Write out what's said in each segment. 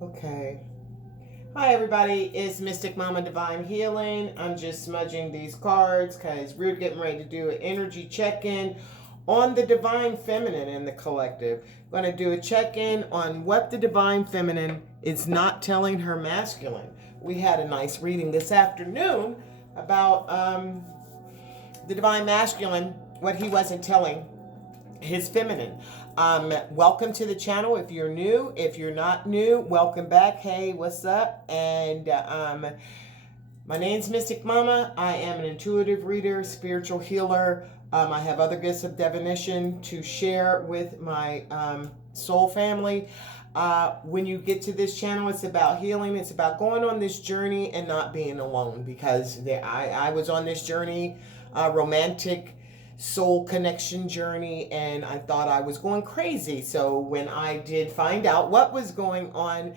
Okay. Hi everybody, it's Mystic Mama Divine Healing. I'm just smudging these cards because we're getting ready to do an energy check-in on the Divine Feminine in the collective. I'm going to do a check-in on what the Divine Feminine is not telling her masculine. We had a nice reading this afternoon about the Divine Masculine, what he wasn't telling his feminine. Welcome to the channel if you're new. If you're not new, welcome back. Hey, what's up? And my name's Mystic Mama. I am an intuitive reader, spiritual healer. I have other gifts of divination to share with my soul family. When you get to this channel, it's about healing. It's about going on this journey and not being alone, because I was on this journey, romantic soul connection journey, and I thought I was going crazy. So when I did find out what was going on,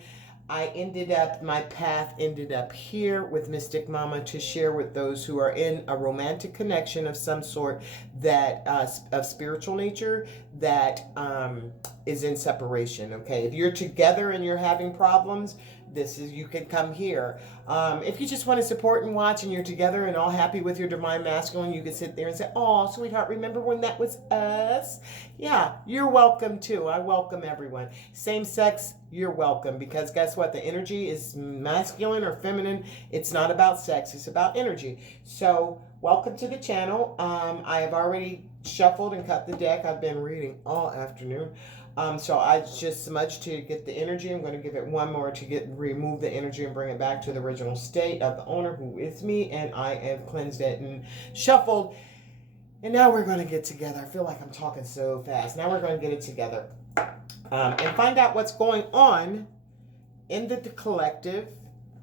my path ended up here with Mystic Mama to share with those who are in a romantic connection of some sort, that of spiritual nature, that is in separation. Okay, if you're together and you're having problems, you can come here. If you just want to support and watch and you're together and all happy with your Divine Masculine, you can sit there and say, oh, sweetheart, remember when that was us? Yeah, you're welcome too. I welcome everyone. Same sex, you're welcome, because guess what? The energy is masculine or feminine. It's not about sex. It's about energy. So welcome to the channel. I have already shuffled and cut the deck. I've been reading all afternoon. So I just smudged to get the energy. I'm going to give it one more to remove the energy and bring it back to the original state of the owner, who is me, and I have cleansed it and shuffled. And now we're going to get together. I feel like I'm talking so fast. Now we're going to get it together and find out what's going on in the collective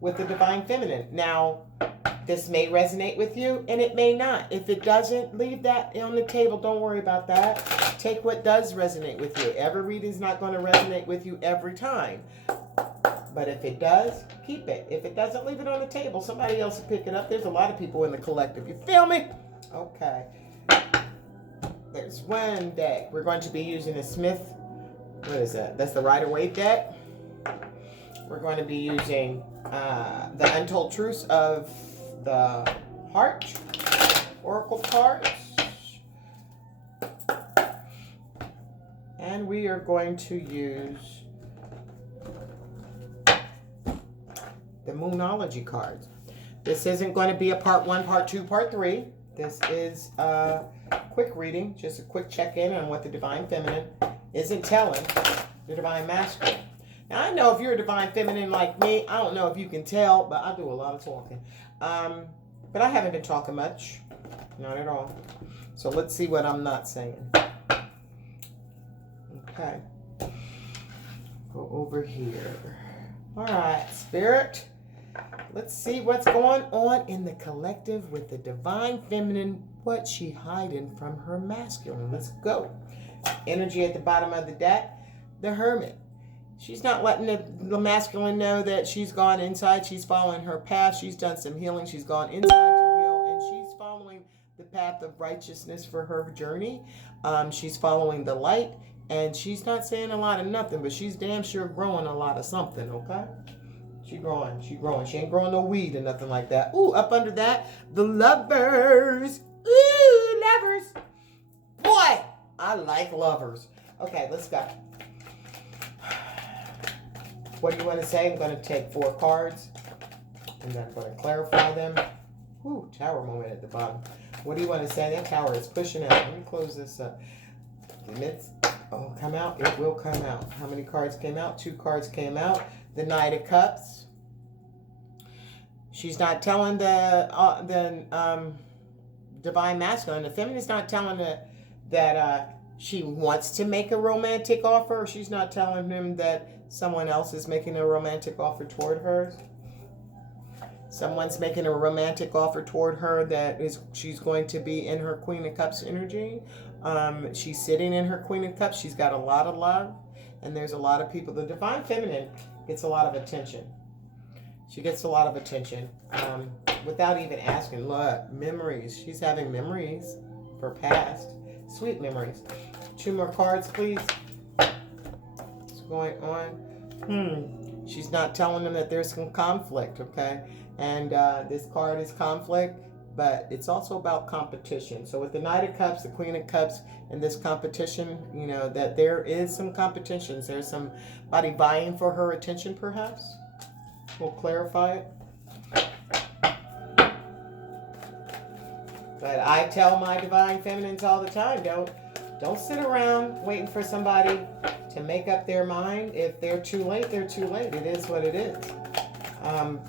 with the Divine Feminine. Now, this may resonate with you and it may not. If it doesn't, leave that on the table. Don't worry about that. Take what does resonate with you. Every reading's not going to resonate with you every time. But if it does, keep it. If it doesn't, leave it on the table. Somebody else will pick it up. There's a lot of people in the collective. You feel me? Okay. There's one deck. We're going to be using a Smith. What is that? That's the Rider-Waite deck. We're going to be using the Untold Truths of the Heart Oracle cards. And we are going to use the Moonology cards. This isn't going to be a part 1, part 2, part 3. This is a quick reading, just a quick check-in on what the Divine Feminine isn't telling the Divine Masculine. Now, I know if you're a Divine Feminine like me, I don't know if you can tell, but I do a lot of talking. But I haven't been talking much. Not at all. So let's see what I'm not saying. Okay. Go over here. All right, Spirit. Let's see what's going on in the collective with the Divine Feminine. What's she hiding from her masculine? Let's go. Energy at the bottom of the deck. The Hermit. She's not letting the masculine know that she's gone inside. She's following her path. She's done some healing. She's gone inside to heal. And she's following the path of righteousness for her journey. She's following the light. And she's not saying a lot of nothing, but she's damn sure growing a lot of something, okay? She's growing. She ain't growing no weed or nothing like that. Ooh, up under that, the Lovers. Ooh, lovers. Boy, I like lovers. Okay, let's go. What do you want to say? I'm going to take 4 cards, and I'm going to clarify them. Ooh, Tower moment at the bottom. What do you want to say? That Tower is pushing out. Let me close this up. Oh, come out. It will come out. How many cards came out? 2 cards came out. The Knight of Cups. She's not telling the Divine Masculine. The Feminine's not telling that she wants to make a romantic offer. She's not telling him that someone else is making a romantic offer toward her. Someone's making a romantic offer toward her that she's going to be in her Queen of Cups energy. She's sitting in her Queen of Cups. She's got a lot of love, and there's a lot of people. The Divine Feminine gets a lot of attention. She gets a lot of attention without even asking. Look, memories. She's having memories for past. Sweet memories. 2 more cards, please. What's going on? She's not telling them that there's some conflict, okay? And this card is conflict, but it's also about competition. So with the Knight of Cups, the Queen of Cups, and this competition, you know, that there is some competitions. There's somebody vying for her attention, perhaps. We'll clarify it. But I tell my divine feminines all the time, don't sit around waiting for somebody to make up their mind. If they're too late, they're too late. It is what it is.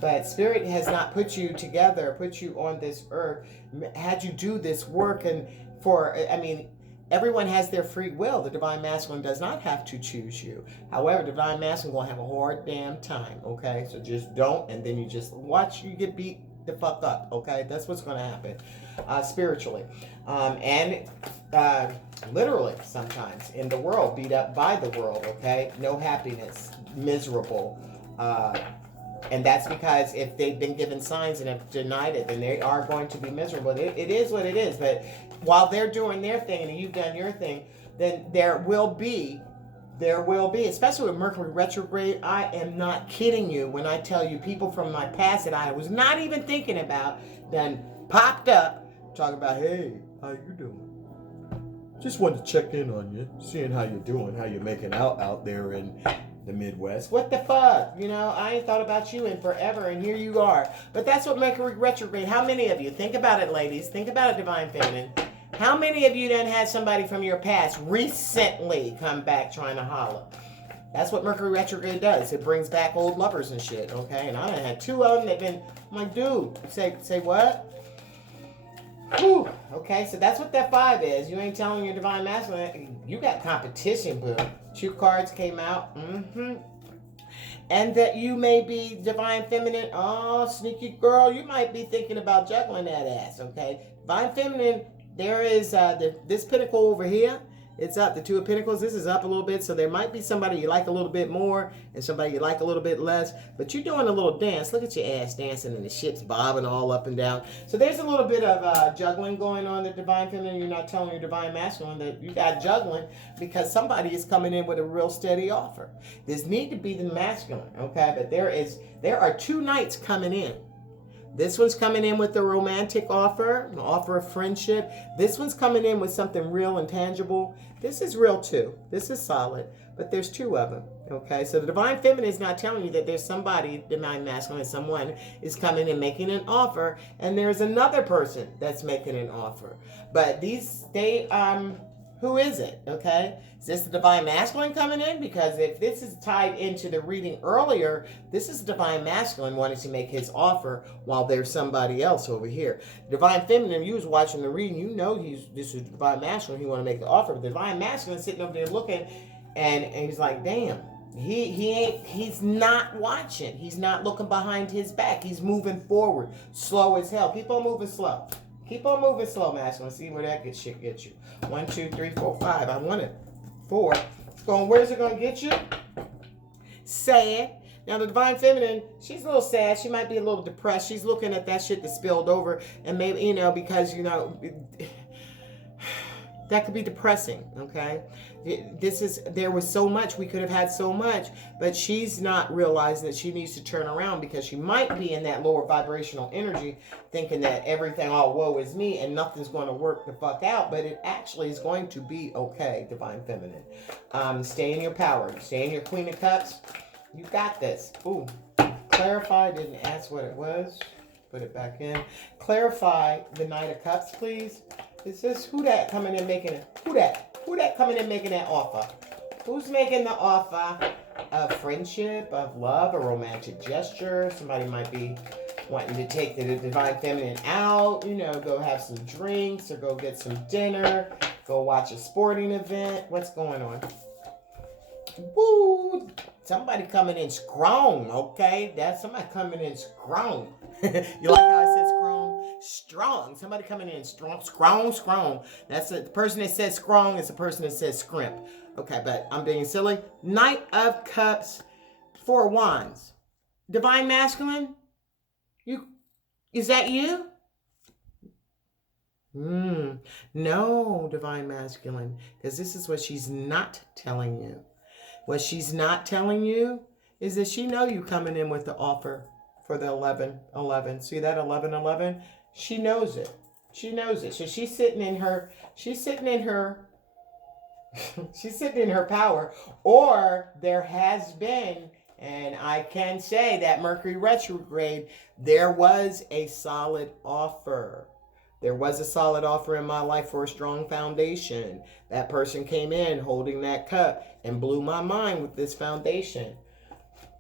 But Spirit has not put you together, put you on this earth, had you do this work. And everyone has their free will. The Divine Masculine does not have to choose you. However, the Divine Masculine will have a hard damn time, okay? So just don't, and then you just watch you get beat the fuck up, okay? That's what's going to happen spiritually. And literally sometimes in the world, beat up by the world, okay? No happiness, miserable. And that's because if they've been given signs and have denied it, then they are going to be miserable. It is what it is. But while they're doing their thing and you've done your thing, then there will be, especially with Mercury retrograde. I am not kidding you when I tell you people from my past that I was not even thinking about then popped up talking about, hey, how you doing? Just wanted to check in on you, seeing how you're doing, how you're making out there in the Midwest. What the fuck? You know, I ain't thought about you in forever, and here you are. But that's what Mercury retrograde. How many of you, think about it, ladies, think about it, Divine Feminine. How many of you then had somebody from your past recently come back trying to holler? That's what Mercury retrograde does. It brings back old lovers and shit, okay? And I had two of them that been, I'm like, dude, say what? Whew. Okay, so that's what that 5 is. You ain't telling your Divine Masculine. You got competition, boo. 2 cards came out. And that you may be Divine Feminine. Oh, sneaky girl. You might be thinking about juggling that ass, okay? Divine Feminine, there is this pinnacle over here. It's up. The 2 of Pentacles, this is up a little bit. So there might be somebody you like a little bit more and somebody you like a little bit less. But you're doing a little dance. Look at your ass dancing and the shit's bobbing all up and down. So there's a little bit of juggling going on the Divine Feminine. You're not telling your Divine Masculine that you got juggling because somebody is coming in with a real steady offer. This need to be the masculine, okay? But there are 2 knights coming in. This one's coming in with a romantic offer, an offer of friendship. This one's coming in with something real and tangible. This is real too. This is solid, but there's 2 of them, okay? So the Divine Feminine is not telling you that there's somebody, Divine Masculine, someone is coming and making an offer, and there's another person that's making an offer. But who is it, okay? Is this the Divine Masculine coming in? Because if this is tied into the reading earlier, this is the Divine Masculine wanting to make his offer while there's somebody else over here. Divine Feminine, you was watching the reading, you know this is the Divine Masculine, he want to make the offer. But the Divine Masculine sitting over there looking, and he's like, damn, he's not watching. He's not looking behind his back. He's moving forward, slow as hell. Keep on moving slow. Keep on moving slow, Masculine. See where that shit gets you. 1, 2, 3, 4, 5. I want it. 4. It's going. Where's it going to get you? Sad. Now, the Divine Feminine, she's a little sad. She might be a little depressed. She's looking at that shit that spilled over. And maybe, because, that could be depressing, okay? There was so much, we could have had so much, but she's not realizing that she needs to turn around because she might be in that lower vibrational energy thinking that everything, oh, woe is me, and nothing's going to work the fuck out, but it actually is going to be okay, Divine Feminine. Stay in your power. Stay in your Queen of Cups. You got this. Ooh. Clarify, didn't ask what it was. Put it back in. Clarify the Knight of Cups, please. Is this who that coming in making it? Who that coming in making that offer? Who's making the offer of friendship, of love, a romantic gesture? Somebody might be wanting to take the Divine Feminine out, go have some drinks or go get some dinner, go watch a sporting event. What's going on? Woo! Somebody coming in strong, okay? That's somebody coming in strong. You like how I said strong? Strong. Somebody coming in strong. That's the person that says strong is the person that says scrimp. Okay, but I'm being silly. Knight of Cups, 4 Wands. Divine Masculine? Is that you? No, Divine Masculine. Because this is what she's not telling you. What she's not telling you is that she know you coming in with the offer for the 11-11. See that 11-11? She knows it. She knows it. So she's sitting in her she's sitting in her power. Or there has been, and I can say that Mercury retrograde, there was a solid offer. There was a solid offer in my life for a strong foundation. That person came in holding that cup and blew my mind with this foundation.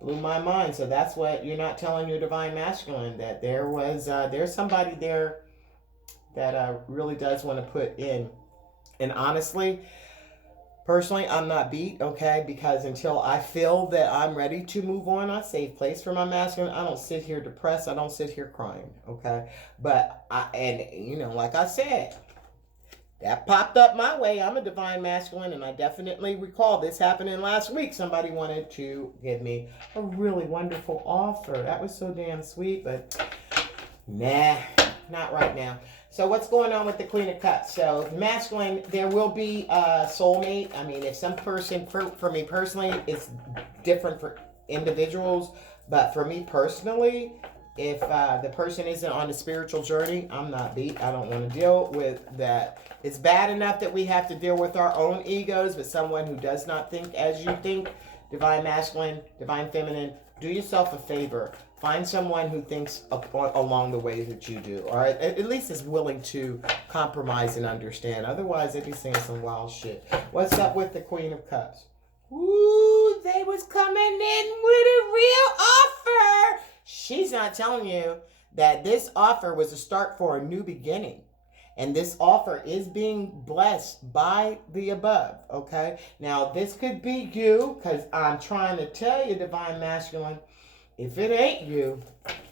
Blew my mind. So that's what you're not telling your divine masculine, that there's somebody there that really does want to put in. And honestly, personally, I'm not beat, okay? Because until I feel that I'm ready to move on, I save place for my masculine. I don't sit here depressed. I don't sit here crying, okay? But like I said, that popped up my way. I'm a divine masculine, and I definitely recall this happening last week. Somebody wanted to give me a really wonderful offer. That was so damn sweet, but nah, not right now. So what's going on with the Queen of Cups? So masculine, there will be a soulmate. I mean, if some person, for me personally, it's different for individuals. But for me personally, if the person isn't on a spiritual journey, I'm not beat. I don't want to deal with that. It's bad enough that we have to deal with our own egos, but someone who does not think as you think, divine masculine, divine feminine, do yourself a favor. Find someone who thinks along the way that you do, all right? At least is willing to compromise and understand. Otherwise, they'd be saying some wild shit. What's up with the Queen of Cups? Ooh, they was coming in with a real offer. She's not telling you that this offer was a start for a new beginning. And this offer is being blessed by the above, okay? Now, this could be you, because I'm trying to tell you, divine masculine, if it ain't you,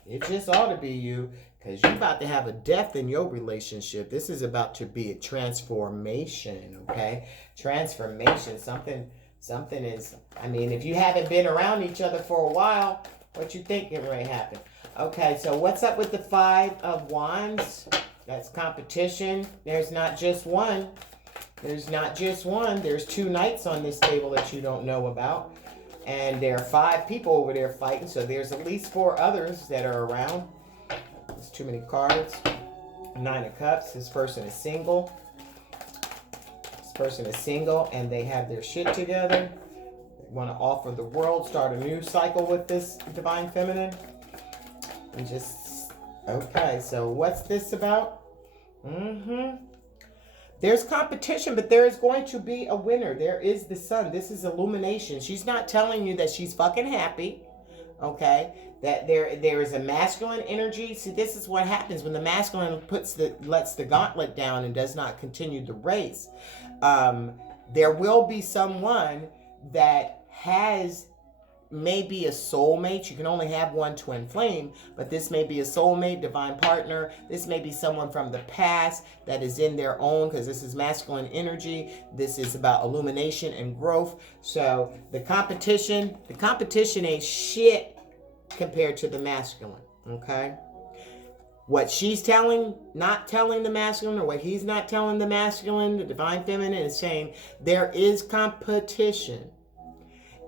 it just ought to be you, because you're about to have a death in your relationship. This is about to be a transformation, okay? Transformation. Something is, I mean, if you haven't been around each other for a while, what you think it may happen? Okay, so what's up with the Five of Wands? That's competition. There's not just one. There's not just one. There's two knights on this table that you don't know about. And there are 5 people over there fighting, so there's at least 4 others that are around. There's too many cards. 9 of Cups. This person is single. This person is single, and they have their shit together. They want to offer the world, start a new cycle with this divine feminine. And just, okay, so what's this about? There's competition, but there is going to be a winner. There is the sun. This is illumination. She's not telling you that she's fucking happy, okay? That there is a masculine energy. See, this is what happens when the masculine lets the gauntlet down and does not continue the race. There will be someone that has maybe a soulmate. You can only have one twin flame, but this may be a soulmate, divine partner. This may be someone from the past that is in their own, because this is masculine energy. This is about illumination and growth. So the competition ain't shit compared to the masculine, okay? What she's not telling the masculine, or what he's not telling the masculine, the divine feminine, is saying there is competition.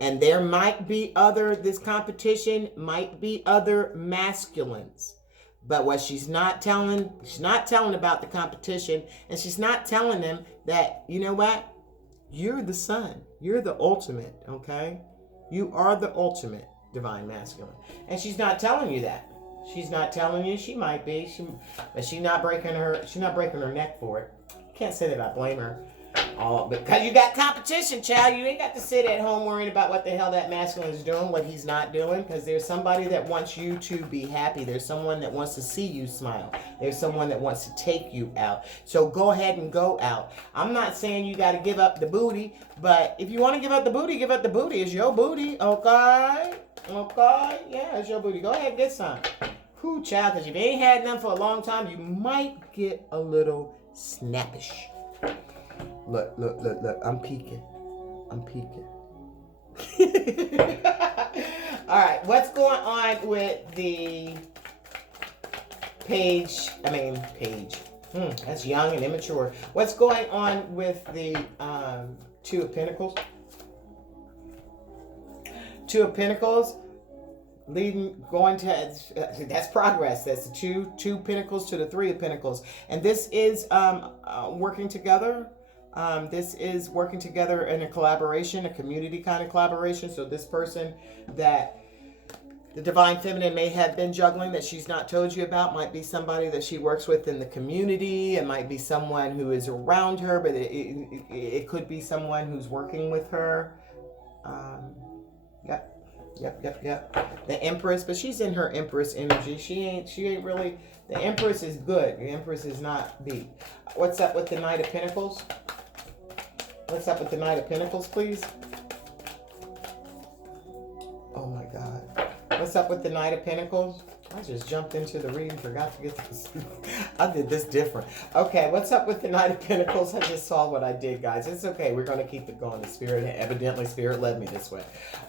And there might be this competition might be other masculines. But what she's not telling about the competition, and she's not telling them that, you know what? You're the sun. You're the ultimate, okay? You are the ultimate divine masculine. And she's not telling you that. She's not telling you. She might be. But she's not breaking her neck for it. Can't say that I blame her. Because you got competition, child. You ain't got to sit at home worrying about what the hell that masculine is doing, what he's not doing, because there's somebody that wants you to be happy. There's someone that wants to see you smile. There's someone that wants to take you out. So go ahead and go out. I'm not saying you got to give up the booty, but if you want to give up the booty, give up the booty. It's your booty, okay? Okay? Yeah, it's your booty. Go ahead and get some. Whew, child, because if you ain't had none for a long time, you might get a little snappish. Look. I'm peeking. All right. What's going on with the page? That's young and immature. What's going on with the Two of Pentacles? Two of Pentacles, going to, that's progress. That's the two Pentacles to the Three of Pentacles. And this is working together. This is working together in a collaboration, a community kind of collaboration. So this person that the Divine Feminine may have been juggling that she's not told you about might be somebody that she works with in the community. It might be someone who is around her, but it could be someone who's working with her. Yep. The Empress, but she's in her Empress energy. She ain't really, the Empress is good. The Empress is not beat. What's up with the Knight of Pentacles? What's up with the Knight of Pentacles, please? Oh my God. What's up with the Knight of Pentacles? I just jumped into the reading, forgot to get this. I did this different. Okay, what's up with the Knight of Pentacles? I just saw what I did, guys. It's okay. We're going to keep it going. The Spirit, evidently Spirit led me this way.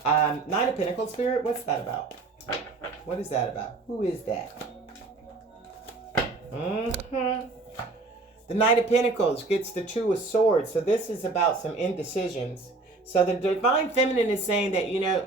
Knight of Pentacles, Spirit, what's that about? What is that about? Who is that? The Knight of Pentacles gets the Two of Swords. So this is about some indecisions. So the Divine Feminine is saying that, you know,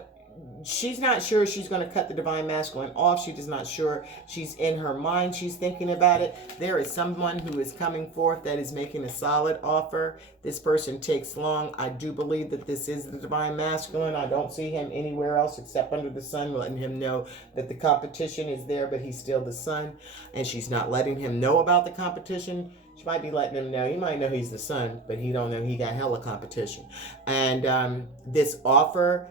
she's not sure she's going to cut the Divine Masculine off. She's not sure. She's in her mind. She's thinking about it. There is someone who is coming forth that is making a solid offer. This person takes long. I do believe that this is the Divine Masculine. I don't see him anywhere else except under the sun, letting him know that the competition is there, but he's still the sun. And she's not letting him know about the competition. She might be letting him know. He might know he's the sun, but he don't know he got hella competition. And this offer...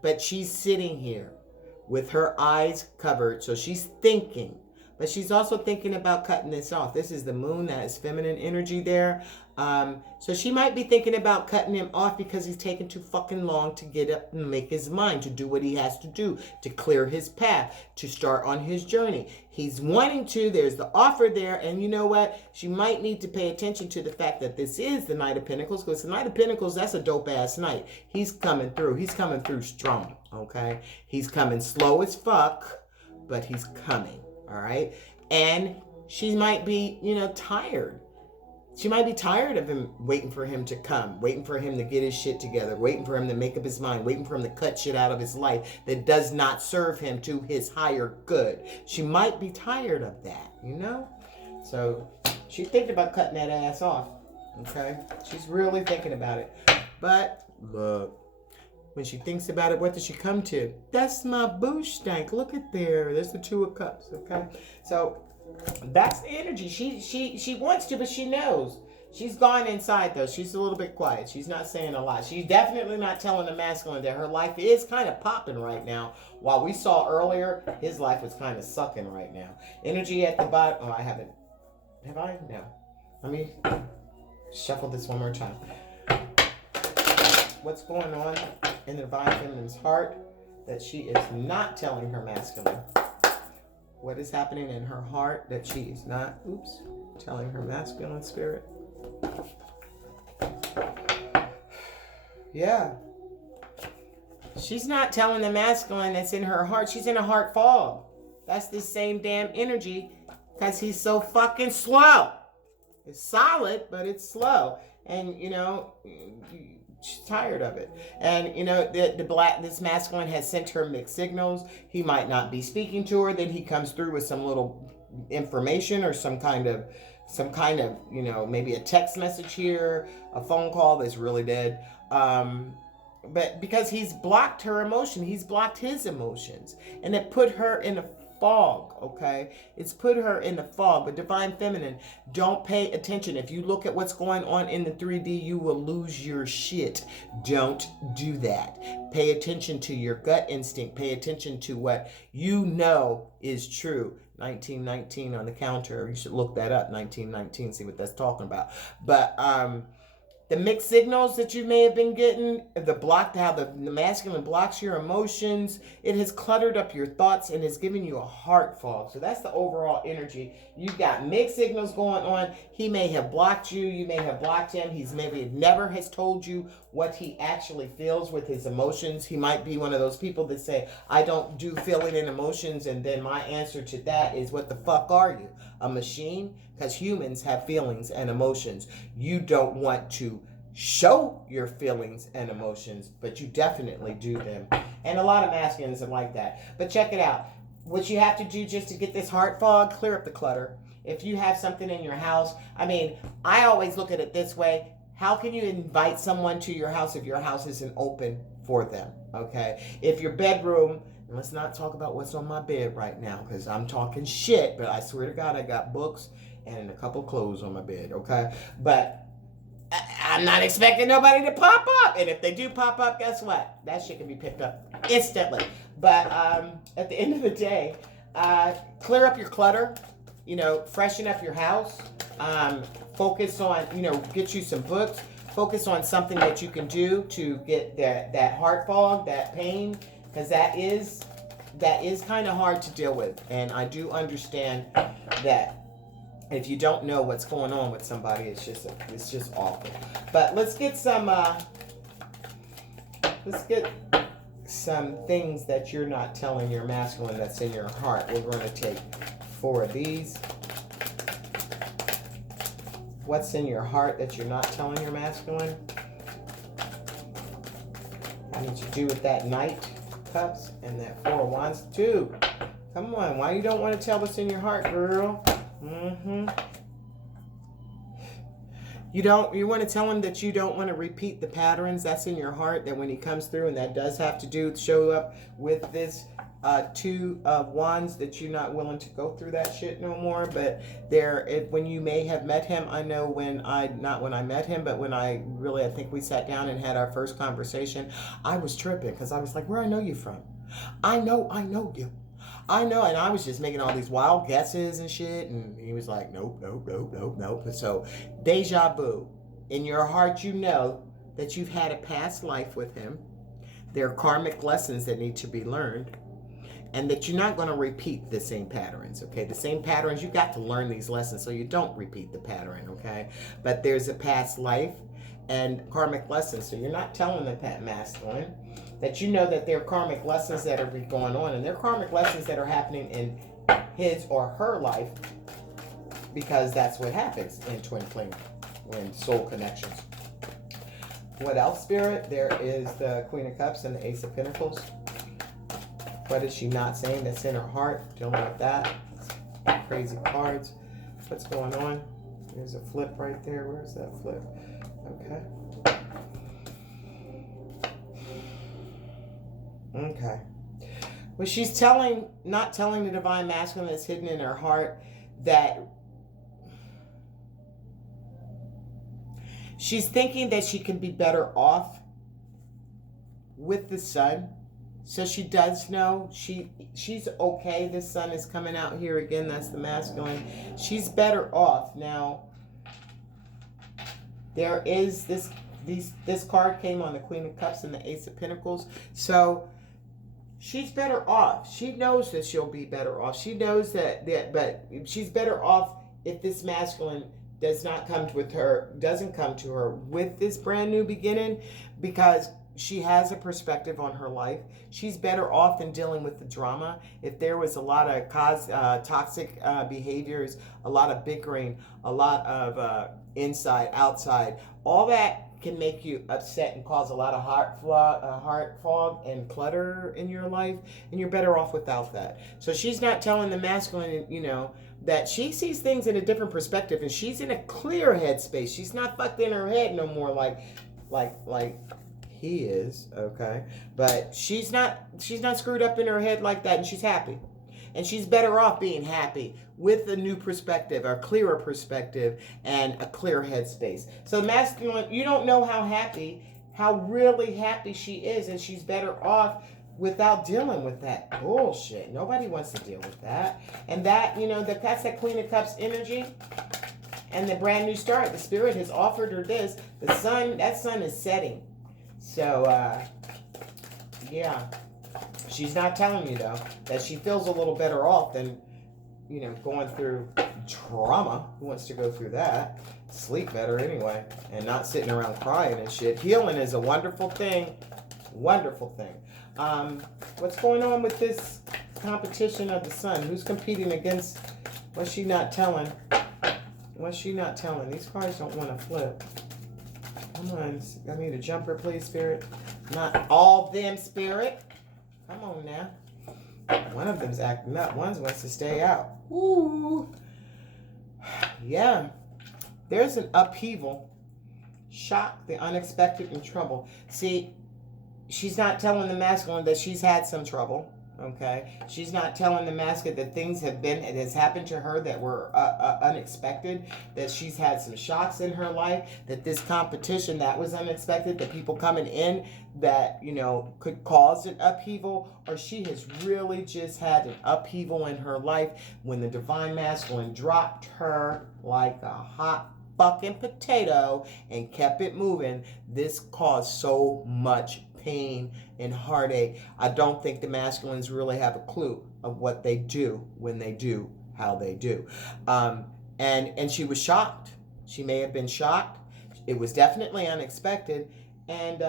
But she's sitting here with her eyes covered. So she's thinking. But she's also thinking about cutting this off. This is the moon. That is feminine energy there. So she might be thinking about cutting him off because he's taking too fucking long to get up and make his mind, to do what he has to do, to clear his path, to start on his journey. He's wanting to. There's the offer there. And you know what? She might need to pay attention to the fact that this is the Knight of Pentacles. Because the Knight of Pentacles, that's a dope-ass knight. He's coming through. He's coming through strong, okay? He's coming slow as fuck, but he's coming, all right? And she might be, you know, tired. She might be tired of him waiting for him to come, waiting for him to get his shit together, waiting for him to make up his mind, waiting for him to cut shit out of his life that does not serve him to his higher good. She might be tired of that, you know? So she's thinking about cutting that ass off, okay? She's really thinking about it. But look, when she thinks about it, what does she come to? That's my boo stank. Look at there. There's the Two of Cups, okay? So that's the energy. She wants to, but she knows. She's gone inside, though. She's a little bit quiet. She's not saying a lot. She's definitely not telling the masculine that her life is kind of popping right now. While we saw earlier, his life was kind of sucking right now. Energy at the bottom. Oh, I haven't. Have I? No. Let me shuffle this one more time. What's going on in the Divine Feminine's heart that she is not telling her masculine? What is happening in her heart that she is not, telling her masculine spirit? Yeah. She's not telling the masculine that's in her heart. She's in a heart fog. That's the same damn energy because he's so fucking slow. It's solid, but it's slow. And, you know, she's tired of it. And, you know, this masculine has sent her mixed signals. He might not be speaking to her. Then he comes through with some little information or some kind of, you know, maybe a text message here, a phone call that's really dead. But because he's blocked her emotion, he's blocked his emotions. And it put her in a fog, okay? It's put her in the fog. But Divine Feminine, don't pay attention. If you look at what's going on in the 3D, you will lose your shit. Don't do that. Pay attention to your gut instinct. Pay attention to what you know is true. 1919 on the counter. You should look that up. 1919, see what that's talking about. But the mixed signals that you may have been getting, how the masculine blocks your emotions, it has cluttered up your thoughts and has given you a heart fog. So that's the overall energy. You've got mixed signals going on. He may have blocked you. You may have blocked him. He's maybe never has told you what he actually feels with his emotions. He might be one of those people that say, I don't do feeling and emotions. And then my answer to that is, what the fuck are you? A machine? Because humans have feelings and emotions. You don't want to show your feelings and emotions, but you definitely do them. And a lot of masculines are like that. But check it out. What you have to do just to get this heart fog, clear up the clutter. If you have something in your house, I mean, I always look at it this way. How can you invite someone to your house if your house isn't open for them? Okay? If your bedroom, and let's not talk about what's on my bed right now because I'm talking shit, but I swear to God, I got books and a couple clothes on my bed, okay? But I'm not expecting nobody to pop up. And if they do pop up, guess what? That shit can be picked up instantly. But at the end of the day, clear up your clutter, you know, freshen up your house, focus on, you know, get you some books, focus on something that you can do to get that heart fog, that pain, because that is kind of hard to deal with. And I do understand that. If you don't know what's going on with somebody, it's just awful. But let's get some things that you're not telling your masculine that's in your heart. We're going to take 4 of these. What's in your heart that you're not telling your masculine? I need you to do with that Knight Cups and that 4 of Wands too. Come on, why you don't want to tell what's in your heart, girl? You want to tell him that you don't want to repeat the patterns that's in your heart, that when he comes through, and that does have to show up with this 2 of Wands, that you're not willing to go through that shit no more. But when you may have met him, I know not when I met him, but when I think we sat down and had our first conversation, I was tripping because I was like, where I know you from? I know you. I know, and I was just making all these wild guesses and shit, and he was like, nope. So, deja vu. In your heart, you know that you've had a past life with him. There are karmic lessons that need to be learned, and that you're not going to repeat the same patterns, okay? The same patterns, you got to learn these lessons so you don't repeat the pattern, okay? But there's a past life and karmic lessons, so you're not telling the masculine that you know that there are karmic lessons that are going on, and there are karmic lessons that are happening in his or her life, because that's what happens in twin flame, in soul connections. What else, Spirit? There is the Queen of Cups and the Ace of Pentacles. What is she not saying that's in her heart? Dealing with that. Crazy cards. What's going on? There's a flip right there. Where's that flip? Okay. Okay. Well, she's not telling the divine masculine that's hidden in her heart that she's thinking that she can be better off with the sun. So she does know she's okay. The sun is coming out here again. That's the masculine. She's better off. Now, there is this card came on the Queen of Cups and the Ace of Pentacles. So she's better off. She knows that she'll be better off. She knows that but she's better off if this masculine doesn't come to her with this brand new beginning, because she has a perspective on her life. She's better off than dealing with the drama. If there was a lot of toxic behaviors, a lot of bickering, a lot of inside, outside, all that can make you upset and cause a lot of heart fog and clutter in your life, and you're better off without that. So she's not telling the masculine, that she sees things in a different perspective, and she's in a clear headspace. She's not fucked in her head no more like he is, okay? But she's not screwed up in her head like that, and she's happy. And she's better off being happy with a new perspective, a clearer perspective, and a clear headspace. So masculine, you don't know how really happy she is, and she's better off without dealing with that bullshit. Nobody wants to deal with that. And that, that's that Queen of Cups energy. And the brand new start, the Spirit has offered her this. That sun is setting. So, yeah. She's not telling you, though, that she feels a little better off than, going through trauma. Who wants to go through that? Sleep better anyway. And not sitting around crying and shit. Healing is a wonderful thing. Wonderful thing. What's going on with this competition of the sun? Who's competing against? What's she not telling? What's she not telling? These cards don't want to flip. Come on. I need a jumper, please, Spirit. Not all them, Spirit. Come on now. One of them's acting up. One wants to stay out. Ooh. Yeah. There's an upheaval. Shock, the unexpected, and trouble. See, she's not telling the masculine that she's had some trouble. Okay, she's not telling the masculine that things has happened to her that were unexpected, that she's had some shocks in her life, that this competition that was unexpected, that people coming in that, you know, could cause an upheaval, or she has really just had an upheaval in her life when the divine masculine dropped her like a hot fucking potato and kept it moving. This caused so much pain and heartache. I don't think the masculines really have a clue of what they do when they do how they do. And she was shocked. She may have been shocked. It was definitely unexpected, and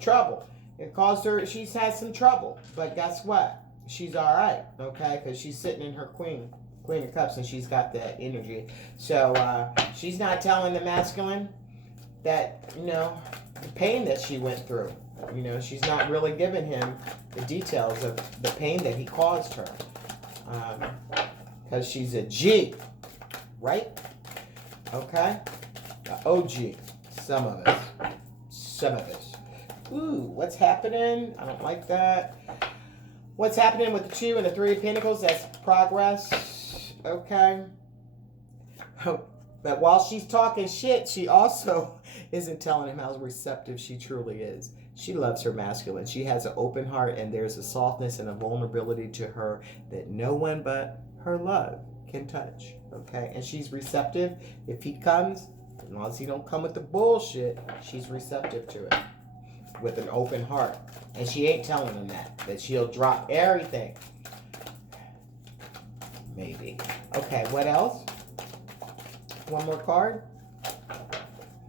trouble. It caused her, she's had some trouble, but guess what? She's all right, okay? Because she's sitting in her Queen of Cups, and she's got that energy. So she's not telling the masculine that, you know, the pain that she went through. You know, she's not really giving him the details of the pain that he caused her. Because she's a G, right? Okay? The OG. Some of us. Ooh, what's happening? I don't like that. What's happening with the 2 and the 3 of Pentacles? That's progress. Okay? But while she's talking shit, she also isn't telling him how receptive she truly is. She loves her masculine. She has an open heart, and there's a softness and a vulnerability to her that no one but her love can touch. Okay? And she's receptive. If he comes, as long as he don't come with the bullshit, she's receptive to it with an open heart. And she ain't telling him that she'll drop everything. Maybe. Okay, what else? One more card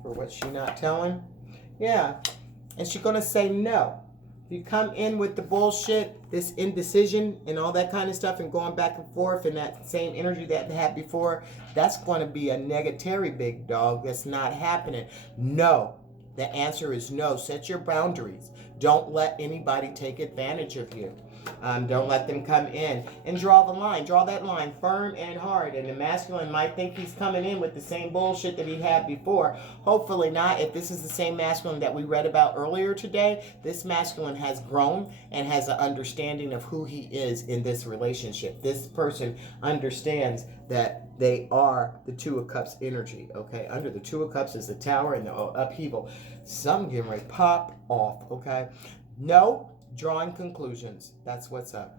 for what she not telling. Yeah. And she's going to say no. If you come in with the bullshit, this indecision and all that kind of stuff, and going back and forth and that same energy that they had before, that's going to be a negatory, big dog. That's not happening. No. The answer is no. Set your boundaries. Don't let anybody take advantage of you. Don't let them come in, and draw the line. Draw that line firm and hard. And the masculine might think he's coming in with the same bullshit that he had before. Hopefully not. If this is the same masculine that we read about earlier today, this masculine has grown and has an understanding of who he is in this relationship. This person understands that they are the 2 of Cups energy, okay? Under the 2 of Cups is the Tower and the upheaval. Something getting ready to pop off, okay? No drawing conclusions. That's what's up.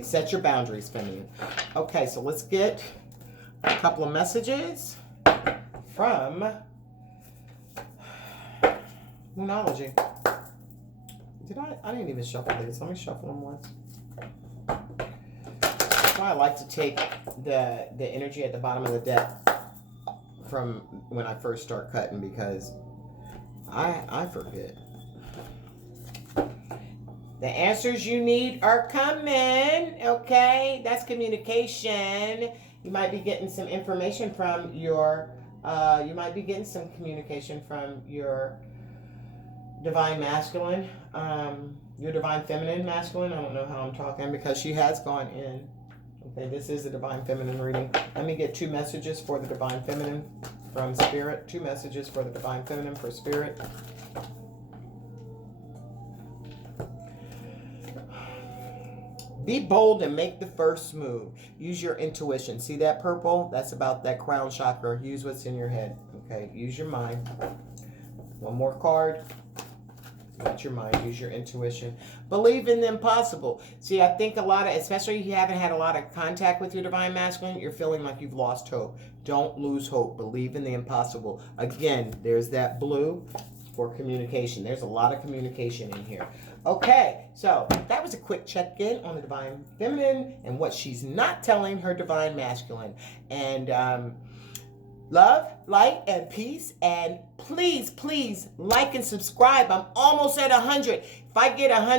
Set your boundaries, feminine. Okay, so let's get a couple of messages from Moonology. I didn't even shuffle these. Let me shuffle them once. That's why I like to take the energy at the bottom of the deck from when I first start cutting, because I forget. The answers you need are coming, okay? That's communication. You might be getting some information from your, communication from your divine masculine, your divine feminine masculine. I don't know how I'm talking, because she has gone in. Okay, this is a divine feminine reading. Let me get 2 messages for the divine feminine from spirit. 2 messages for the divine feminine for spirit. Be bold and make the first move. Use your intuition. See that purple? That's about that crown chakra. Use what's in your head. Okay, use your mind. One more card. Not your mind. Use your intuition. Believe in the impossible. See, I think a lot of, especially if you haven't had a lot of contact with your divine masculine, you're feeling like you've lost hope. Don't lose hope. Believe in the impossible. Again, there's that blue for communication. There's a lot of communication in here. Okay, so that was a quick check-in on the divine feminine and what she's not telling her divine masculine. And love, light, and peace. And please, please like and subscribe. I'm almost at 100. If I get 100,